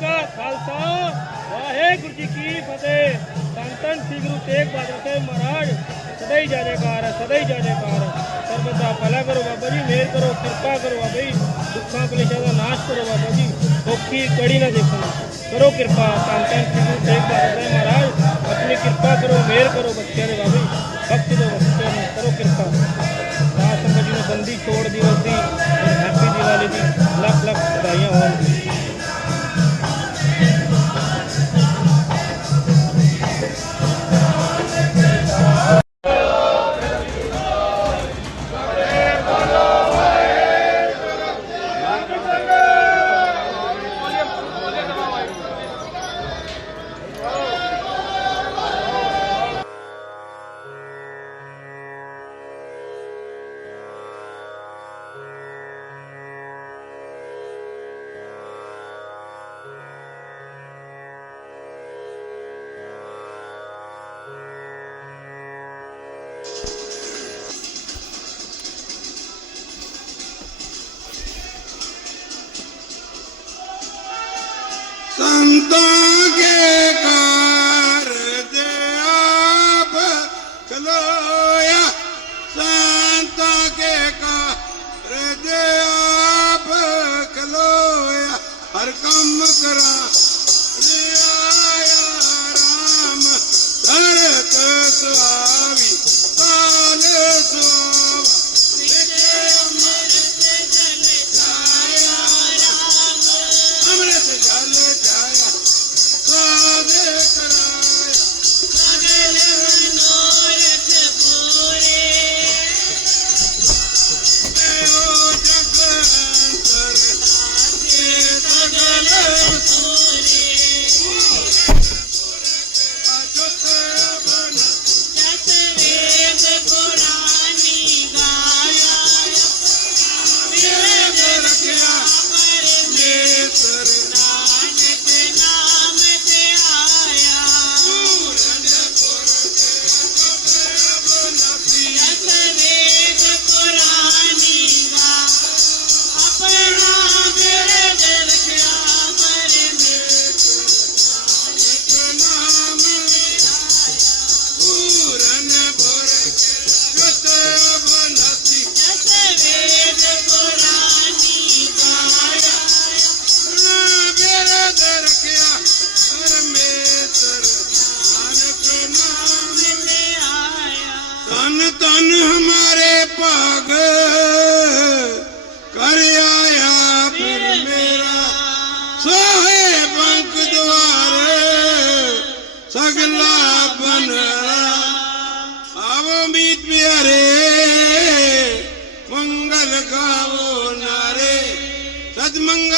ਕਾ ਖਾਲਸਾ, ਵਾਹਿਗੁਰੂ ਜੀ ਕੀ ਫਤਿਹ। ਧੰਨ ਧੰਨ ਸ੍ਰੀ ਗੁਰੂ ਤੇਗ ਬਹਾਦਰ ਸਾਹਿਬ ਮਹਾਰਾਜ, ਸਦਾ ਹੀ ਜਾਣੇਕਾਰ ਹੈ, ਸਦਾ ਹੀ ਜਾਣੇਕਾਰ ਹੈ। ਸਰਬਤ ਭਲਾ ਕਰੋ ਬਾਬਾ ਜੀ, ਮਿਹਰ ਕਰੋ, ਕਿਰਪਾ ਕਰੋ ਬਾਬਾ ਜੀ, ਦੁੱਖਾਂ ਕਲੇਸ਼ਾਂ ਦਾ ਨਾਸ਼ ਕਰੋ ਬਾਬਾ ਜੀ, ਔਖੀ ਕੜੀ ਨਾ ਦੇਖੋ। ਕਰੋ ਕਿਰਪਾ, ਧੰਨ ਧੰਨ ਸ੍ਰੀ ਗੁਰੂ ਤੇਗ ਬਹਾਦਰ ਸਾਹਿਬ ਮਹਾਰਾਜ, ਆਪਣੀ ਕਿਰਪਾ ਕਰੋ, ਮਿਹਰ ਕਰੋ ਬੱਚਿਆਂ ਦੇ ਬਾਬਾ ਜੀ, ਭਗਤ ਦੇ ਬੱਚਿਆਂ ਨੂੰ ਕਰੋ ਕਿਰਪਾ। ਸਾਧ ਸੰਗਤ ਜੀ ਨੂੰ ਬੰਦੀ ਛੋੜ ਦਿਵਸ ਦੀ ਹੈਪੀ ਦੀਵਾਲੀ ਦੀ ਲੱਖ ਲੱਖ ਵਧਾਈਆਂ ਹੋਣ।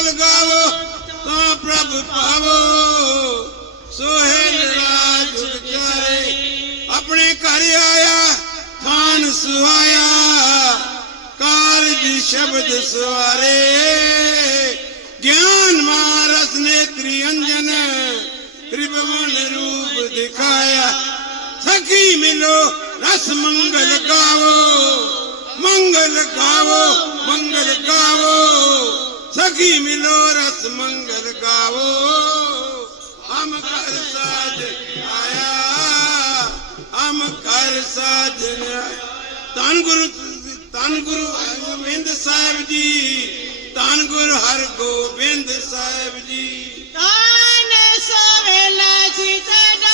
ਸਦ ਗਾਵੋ ਤਾਂ ਪ੍ਰਭ ਪਾਵੋ ਸੋਹੇ ਰਾਜ ਉਚਾਰੇ ਆਪਣੇ ਘਰ ਆਇਆ ਖਾਨ ਸੁਆਇਆ ਕਾਰਜ ਸ਼ਬਦ ਸਵਾਰੇ। ਗਿਆਨ ਮਾਰਸ ਨੇ ਅੰਜਨ ਤ੍ਰਿਭਵਨ ਰੂਪ ਦਿਖਾਇਆ। ਸਖੀ ਮਿਲੋ, ਰਸ ਮੰਗਲ ਗਾਵੋ। ਮੰਗਲ ਗਾਵੋ ਮੰਗਲ ਗਾਵੋ। ਸਖੀ ਮਿਲੋ ਰਸ ਮੰਗਲ ਗਾਵੋ, ਹਮ ਕਰ ਸਾਜ ਆਇਆ, ਹਮ ਕਰ ਸਾਜਨ ਤਨ ਗੁਰੂ ਤਨ ਗੁਰੂ ਗੋਬਿੰਦ ਸਾਹਿਬ ਜੀ, ਧੰਨ ਗੁਰੂ ਹਰ ਗੋਬਿੰਦ ਸਾਹਿਬ ਜੀ। ਨਾਮ ਤੇ ਤੇਰੇ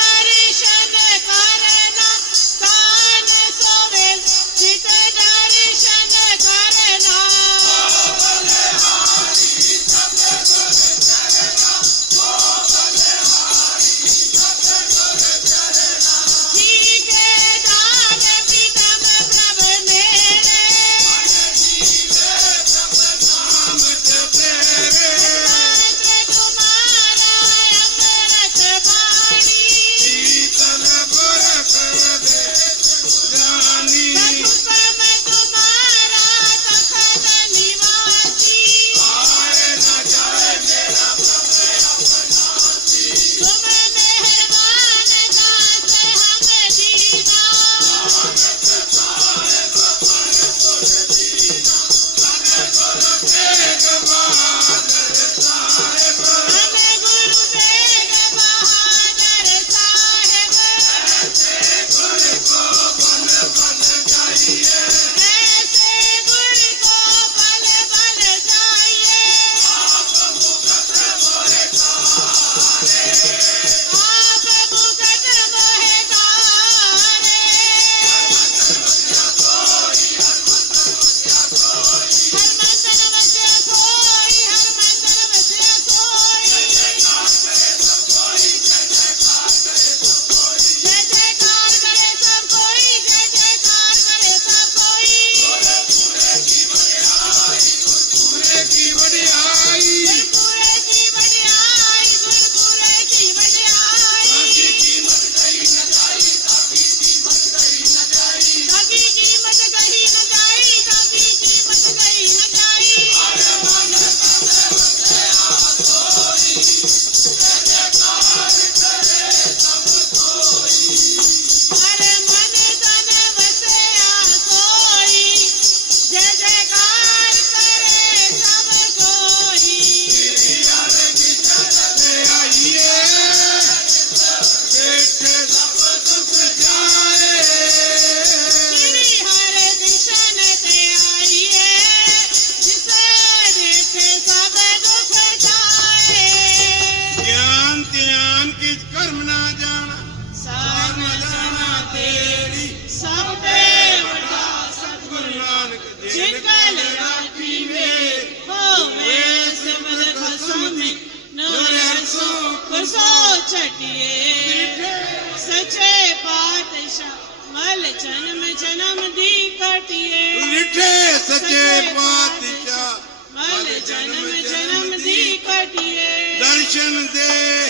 Krishna Dev.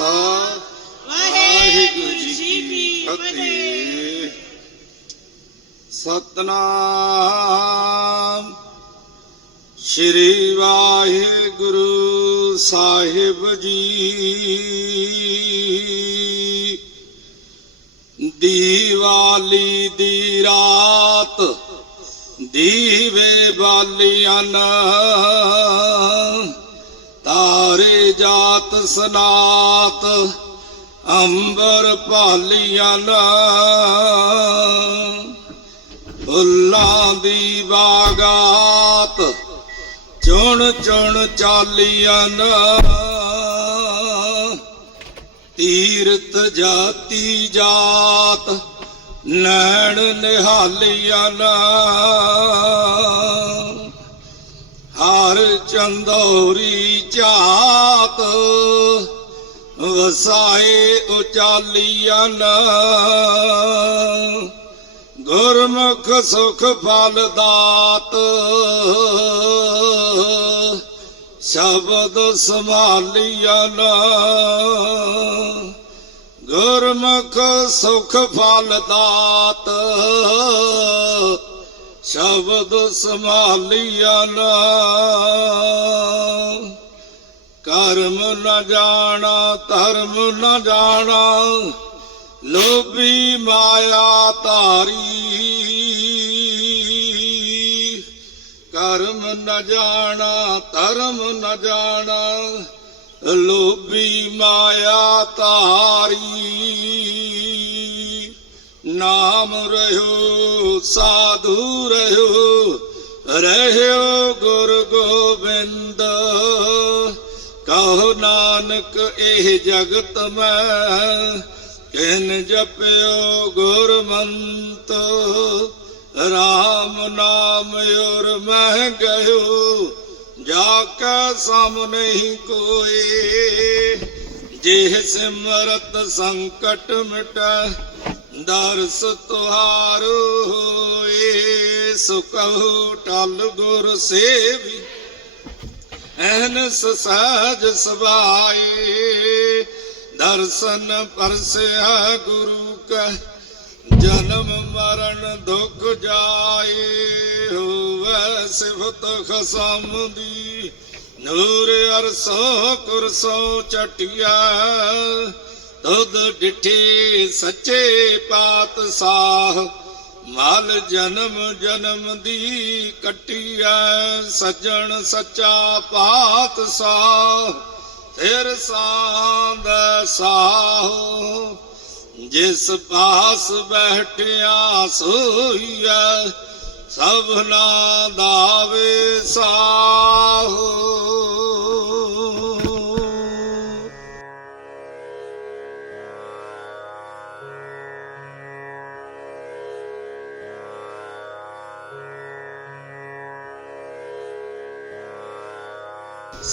ਖਾਲਸਾ ਵਾਹਿਗੁਰੂ ਜੀ ਕੀ ਫਤਿਹ। ਸਤਨਾਮ। ਸ੍ਰੀ ਵਾਹਿਗੁਰੂ ਸਾਹਿਬ ਜੀ। ਦੀਵਾਲੀ ਦੀ ਰਾਤ, ਦੀਵੇ ਬਾਲੀਆਂ ਨਾ ਤਾਰੇ ਜਾਤ ਸਨਾਤ, ਅੰਬਰ ਭਾਲੀਆਂ ਫੁੱਲਾਂ ਦੀ ਬਾਗਾਤ ਚੁਣ ਚੁਣ ਚਾਲੀਆਂ ਤੀਰਤ ਜਾਤੀ ਜਾਤ ਨੈਣ ਨਿਹਾਲੀਆਂ ਹਰ ਚੰਦੋਰੀ ਚਾਤ ਵਸਾਏ ਉਚਾਲੀਆਂ ਗੁਰਮੁਖ ਸੁਖ ਫਲ ਦਾਤ, ਸ਼ਬਦ ਸੰਭਾਲੀਆਂ ਗੁਰਮੁਖ ਸੁਖ ਫਲ ਦਾਤ ਸ਼ਬਦ ਸੰਭਾਲਿਆ ਨਾ। ਕਰਮ ਨ ਜਾਣਾ, ਧਰਮ ਨ ਜਾਣਾ, ਲੋਭੀ ਮਾਇਆ ਤਾਰੀ ਕਰਮ ਨ ਜਾਣਾ, ਧਰਮ ਨ ਜਾਣਾ, ਲੋਭੀ ਮਾਇਆ ਤਾਰੀ ਨਾਮ ਰਹਿਓ, ਸਾਧੂ ਰਹਿਓ ਰਹਿਓ ਗੁਰ ਗੋਬਿੰਦ। ਕਹੋ ਨਾਨਕ, ਇਹ ਜਗਤ ਮੈਂ, ਕਿਨ ਜਪਿਓ ਗੁਰਮੰਤ। RAM ਨਾਮ ਔਰ ਮੈਂ ਗਇਓ ਜਾ ਕਾ ਸਮ ਨਹੀਂ ਕੋਏ ਜਿਹ ਸਿਮਰਤ ਸੰਕਟ ਮਿਟੈ ਦਰਸ ਤੁਹਾਰ ਹੋਏ, ਸੁਕਹੁ ਟਲ ਗੁਰ ਸੇਵੀ। ਐਨਸ ਸਹਜ ਸਬਾਏ ਦਰਸ਼ਨ ਪਰਸਿਆ ਗੁਰੂ ਕਾ ਜਨਮ ਮਰਨ ਦੁਖ ਜਾਏ, ਹੋਵੇ ਸਿਫਤ ਖਸਮ ਦੀ। ਨੂਰ ਅਰਸੋ ਕੁਰਸੋ ਚਟਿਆ ਤੁਧ ਡਿਠੇ ਸੱਚੇ ਪਾਤਸ਼ਾਹ, ਮਲ ਜਨਮ ਜਨਮ ਦੀ ਕਟਿਆ ਸੱਜਣ ਸੱਚਾ ਪਾਤਸ਼ਾਹ, ਫਿਰ ਸਾਂਦ ਸਾਹੋ, ਜਿਸ ਪਾਸ ਬੈਠਿਆ ਸੋਈਐ ਸਭਨਾ ਦਾਵੇ ਸਾਹੋ।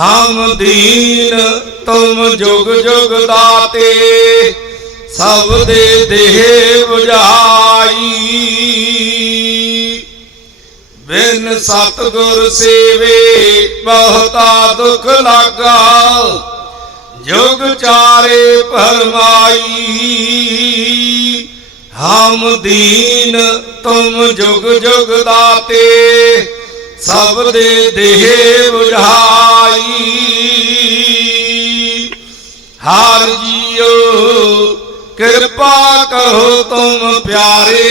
ਹਮ ਦੀਨ ਤੁਮ ਜੁਗ ਜੁਗ ਦਾਤੇ, ਸਭ ਦੇ ਦੇਹ 부ਝਾਈ ਬਿਨ ਸਤਗੁਰ ਸੇਵੇ ਬਹੁਤਾ ਦੁਖ ਲਾਗਾ, ਜੁਗ ਚਾਰੇ ਪਰਮਾਈ ਹਮ ਦੀਨ ਤੁਮ ਜੁਗ ਜੁਗ ਦਾਤੇ ਸਭ ਦੇ ਦੇਹ 부ਝਾਈ ਹਰ ਜੀਓ, ਕਿਰਪਾ ਕਰੋ ਤੁਮ ਪਿਆਰੇ।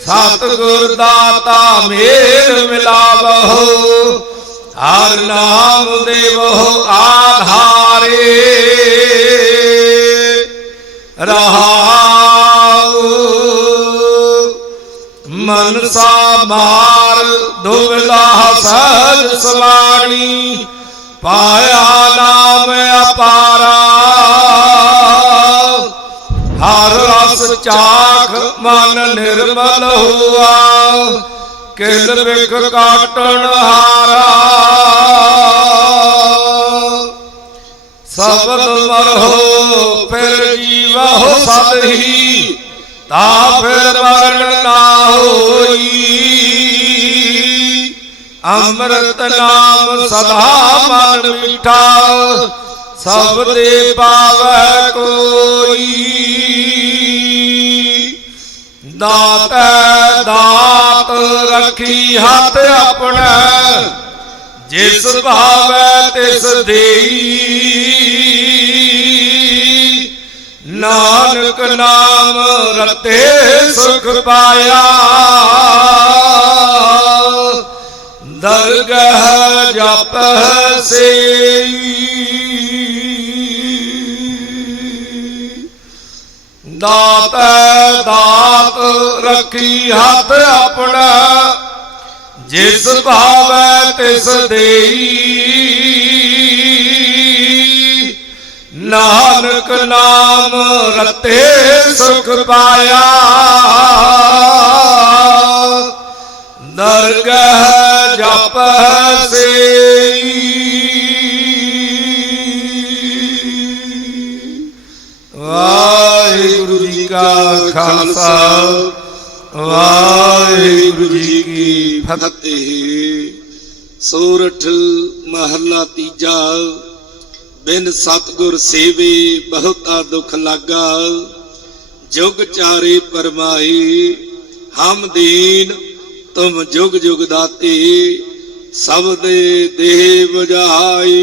ਸਤਿਗੁਰ ਦਾਤਾ ਮੇਰ ਮਿਲਾਵੋ ਹਰ ਨਾਮ ਦੇਵੋ ਆਧਾਰੇ। ਰਹਾਉ। ਮਨਸਾ ਮਾਰ ਦੁਬਲਾ ਸਜ ਸਲਾਣੀ ਪਾਇਆ ਨਾਮ ਅਪਾਰਾ। ਹਰ ਰਸ ਚਾਖ ਮਨ ਨਿਰਮਲ ਹੁਆ। ਕਿਲ ਬਿਖ ਕਾਟਣ ਹਾਰਾ। ਸਬਦ ਮਰਹੋ, ਫਿਰ ਜੀਵਹੁ ਸਦਹੀ ਤਾ ਫਿਰ ਮਰਨ ਨਾ ਹੋਈ। ਅੰਮ੍ਰਿਤ ਨਾਮ ਸਦਾ ਮਨ ਮਿਠਾ, ਸਭ ਦੇ ਪਾਵੈ ਕੋਈ। ਦਾਤੈ ਦਾਤ ਰੱਖੀ ਹੱਥ ਆਪਣਾ, ਜਿਸ ਭਾਵੈ ਤਿਸ ਦੇਈ। ਨਾਨਕ ਨਾਮ ਰਤੇ ਸੁਖ ਪਾਇਆ। ਦਰਗਹ ਜਪ ਸੇਈ। ਦਾਤੈ ਦਾਤ ਰੱਖੀ ਹੱਥ ਆਪਣਾ, ਜਿਸ ਭਾਵੈ ਤਿਸ ਦੇਈ। ਨਾਨਕ ਨਾਮ ਰਤੇ ਸੁਖ ਪਾਇਆ। ਦਰਗਹ ਜਪ ਸੇਈ। ਵਾਹਿਗੁਰੂ ਜੀ ਕਾ ਖਾਲਸਾ, ਵਾਹਿਗੁਰੂ ਜੀ ਕੀ ਫਤਿਹ। ਸੂਰਠ ਮਹੱਲਾ ਤੀਜਾ ਬਿਨ ਸਤਗੁਰ ਸੇਵੇ ਬਹੁਤਾ ਦੁਖ ਲਾਗਾ, ਜੁਗ ਚਾਰੇ ਪਰਮਾਈ, ਹਮ ਦੀਨ, ਤੁਮ ਜੁਗ ਜੁਗ ਦਾਤੇ, ਸਭ ਦੇ ਦੇਹ ਬੁਝਾਈ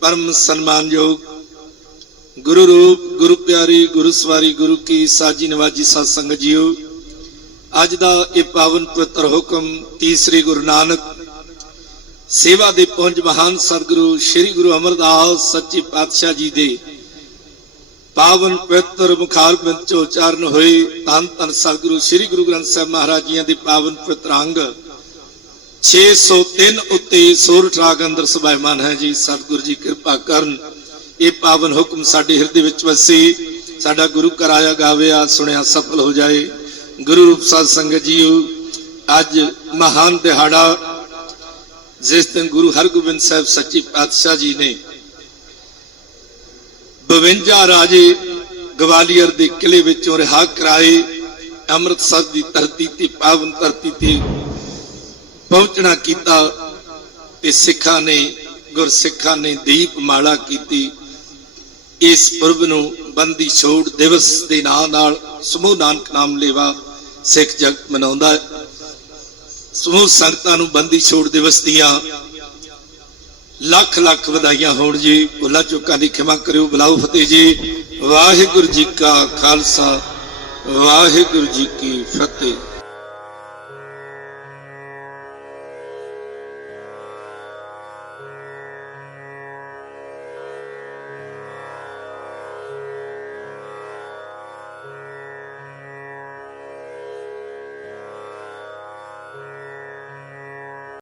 ਪਰਮ ਸਨਮਾਨਯੋਗ ਗੁਰੂ ਰੂਪ, ਗੁਰੂ ਪਿਆਰੀ, ਗੁਰੂ ਸਵਾਰੀ, ਗੁਰੂ ਕੀ ਸਾਜੀ ਨਵਾਜੀ ਸਾਧ ਸੰਗਤ ਜੀਓ, ਅੱਜ ਦਾ ਇਹ ਪਾਵਨ ਪਵਿੱਤਰ ਹੁਕਮ ਤੀਸਰੀ ਗੁਰੂ ਨਾਨਕ ਸੇਵਾ ਦੇ ਪੁੰਜ ਮਹਾਨ ਸਤਿਗੁਰੂ ਸ੍ਰੀ ਗੁਰੂ ਅਮਰਦਾਸ ਸੱਚੇ ਪਾਤਸ਼ਾਹ ਜੀ ਦੇ ਪਾਵਨ ਪਵਿੱਤਰ ਮੁਖਾਰ ਬਿੰਦ ਚੋਂ ਉਚਾਰਨ ਹੋਏ ਧੰਨ ਧੰਨ ਸਤਿਗੁਰੂ ਸ੍ਰੀ ਗੁਰੂ ਗ੍ਰੰਥ ਸਾਹਿਬ ਮਹਾਰਾਜ ਜੀਆਂ ਦੇ ਪਾਵਨ ਪਵਿੱਤਰ ਅੰਗ। 603 ਉੱਤੇ ਸੋਰਠ ਰਾਗ ਅੰਦਰ ਸਭਾਇਮਾਨ ਹੈ ਜੀ, ਸਤਿਗੁਰੂ ਜੀ ਕਿਰਪਾ ਕਰਨ। ਇਹ ਪਾਵਨ ਹੁਕਮ ਸਾਡੇ ਹਿਰਦੇ ਵਿੱਚ ਵਸੇ, ਸਾਡਾ ਗੁਰੂ ਕਰਾਇਆ ਗਾਵਿਆ, ਸੁਣਿਆ ਸਫਲ ਹੋ ਜਾਏ। ਗੁਰੂ ਰੂਪ ਸਾਧ ਸੰਗਤ ਜੀਓ, ਅੱਜ ਮਹਾਨ ਦਿਹਾੜਾ ਜਿਸ ਦਿਨ ਗੁਰੂ ਹਰਗੋਬਿੰਦ ਸਾਹਿਬ ਸੱਚੇ ਪਾਤਸ਼ਾਹ ਜੀ ਨੇ 52 ਰਾਜੇ ਗਵਾਲੀਅਰ ਦੇ ਕਿਲੇ ਵਿੱਚੋਂ ਰਿਹਾ ਕਰਾਏ, ਅੰਮ੍ਰਿਤਸਰ ਦੀ ਧਰਤੀ ਤੇ, ਪਾਵਨ ਧਰਤੀ ਤੇ ਪਹੁੰਚਣਾ ਕੀਤਾ ਤੇ ਸਿੱਖਾਂ ਨੇ ਗੁਰਸਿੱਖਾਂ ਨੇ ਦੀਪ ਮਾਲਾ ਕੀਤੀ। ਇਸ ਪੁਰਬ ਨੂੰ ਬੰਦੀ ਛੋੜ ਦਿਵਸ ਦੇ ਨਾਂ ਨਾਲ ਸਮੂਹ ਨਾਨਕ ਨਾਮ ਲੇਵਾ ਸਿੱਖ ਜਗਤ ਮਨਾਉਂਦਾ ਹੈ ਸਮੂਹ ਸੰਗਤਾਂ ਨੂੰ ਬੰਦੀ ਛੋੜ ਦਿਵਸ ਦੀਆਂ ਲੱਖ ਲੱਖ ਵਧਾਈਆਂ ਹੋਣ ਜੀ। ਭੁੱਲਾਂ ਚੁੱਕਾਂ ਦੀ ਖਿਮਾ ਕਰਿਓ। ਬੁਲਾਓ ਫਤਿਹ ਜੀ। ਵਾਹਿਗੁਰੂ ਜੀ ਕਾ ਖਾਲਸਾ। ਵਾਹਿਗੁਰੂ ਜੀ ਕੀ ਫਤਿਹ।